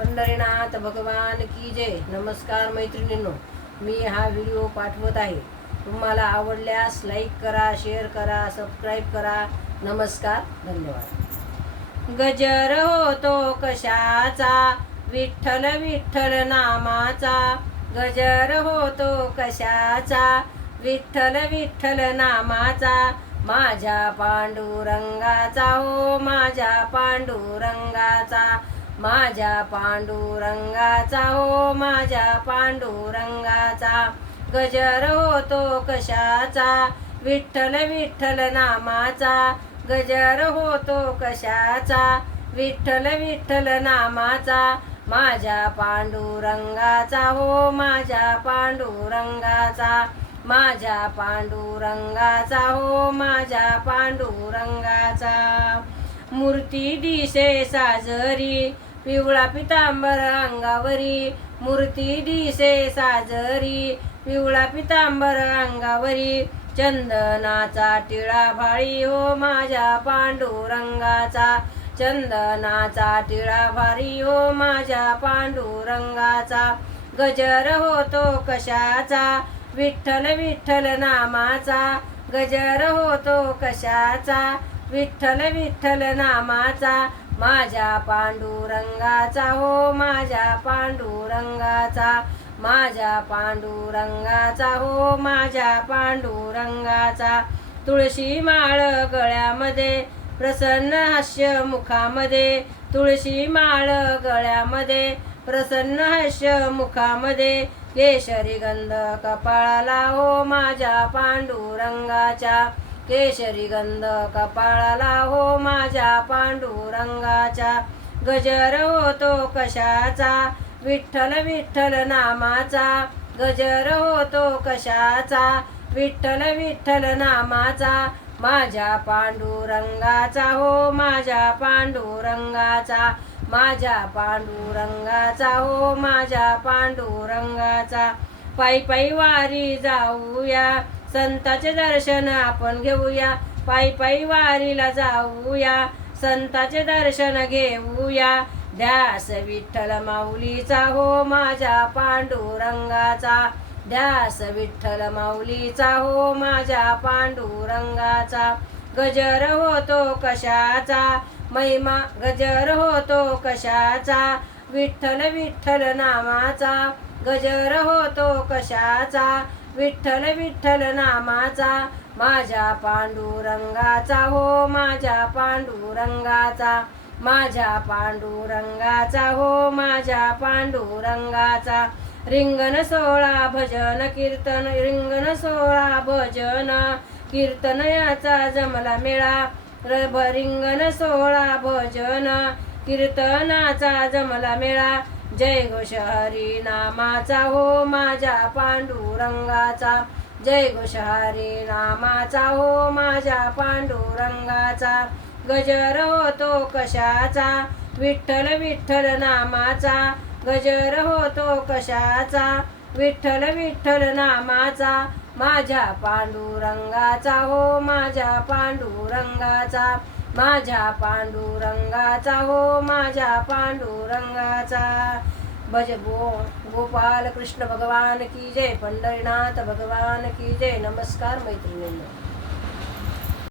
पंढरीनाथ भगवान की जय. नमस्कार मैत्रिणींनो मी हा व्हिडिओ पाठवत आहे. तुम्हाला आवडल्यास लाईक करा शेअर करा सबस्क्राईब करा. नमस्कार धन्यवाद. गजर होतो कशाचा? विठ्ठल विठ्ठल नामाचा. गजर होतो कशाचा? विठ्ठल विठ्ठल नामाचा. माझ्या पांडुरंगाचा हो माझ्या पांडुरंगाचा. माझ्या पांडुरंगाचा हो माझ्या पांडुरंगाचा. गजर होतो कशाचा? विठ्ठल विठ्ठल नामाचा. गजर होतो कशाचा? विठ्ठल विठ्ठल नामाचा. माझ्या पांडुरंगाचा हो माझ्या पांडुरंगाचा. माझ्या पांडुरंगाचा हो माझ्या पांडुरंगाचा. मूर्ती दिसे साजरी पिवळा पितांबर अंगावरी मूर्ती दिसे साजरी. पिवळा पितांबर अंगावरी चंदनाचा टिळा भाळी हो माझ्या पांडुरंगाचा. चंदनाचा टिळा भारी हो माझ्या पांडुरंगाचा. गजर होतो कशाचा? विठ्ठल विठ्ठल नामाचा. गजर होतो कशाचा? विठ्ठल विठ्ठल नामाचा माझ्या पांडुरंगाचा हो माझ्या पांडुरंगाचा. माझ्या पांडुरंगाचा हो माझ्या पांडुरंगाचा. तुळशी माळ गळ्यामध्ये प्रसन्न हास्य मुखामध्ये. तुळशी माळ गळ्यामध्ये प्रसन्न हास्य मुखामध्ये. केशरी गंध कपाळाला हो माझ्या पांडुरंगाच्या केशरी गंध कपाळाला हो माझ्या पांडुरंगाच्या गजर होतो कशाचा? विठ्ठल विठ्ठल नामाचा. गजर होतो कशाचा? विठ्ठल विठ्ठल नामाचा. माझ्या पांडुरंगाचा हो माझ्या पांडुरंगाचा. माझ्या पांडुरंगाचा हो माझ्या पांडुरंगाचा. पायी पायी वारी जाऊया. संताचे दर्शन आपण घेऊया. पायी पायी वारीला जाऊया. संताचे दर्शन घेऊया. ध्यास विठ्ठल माऊलीचा हो माझ्या पांडुरंगाचा. ध्यास विठ्ठल माऊलीचा हो माझ्या पांडुरंगाचा. गजर होतो कशाचा? महिमा गजर होतो कशाचा? विठ्ठल विठ्ठल नामाचा. गजर होतो कशाचा? विठ्ठल विठ्ठल नामाचा माझ्या पांडुरंगाचा हो माझ्या पांडुरंगाचा माझ्या पांडुरंगाचा हो माझ्या पांडुरंगाचा. रिंगण सोळा भजन कीर्तन रिंगण सोळा भजन कीर्तन याचा जमला मेळा. रिंगण सोळा भजन कीर्तनाचा जमला मेळा. जय घोष हरी नामाचा हो माझ्या पांडुरंगाचा. जय घोष हरी नामाचा हो माझ्या पांडुरंगाचा. गजर होतो कशाचा? विठ्ठल विठ्ठल नामाचा. गजर होतो कशाचा? विठ्ठल विठ्ठल नामाचा. माझ्या पांडुरंगाचा हो माझ्या पांडुरंगाचा. माझ्या पांडुरंगाचा हो माझ्या पांडुरंगाचा. भज गो गोपाल कृष्ण भगवान की जय पंढरीनाथ भगवान की जय. नमस्कार मैत्रिणींना.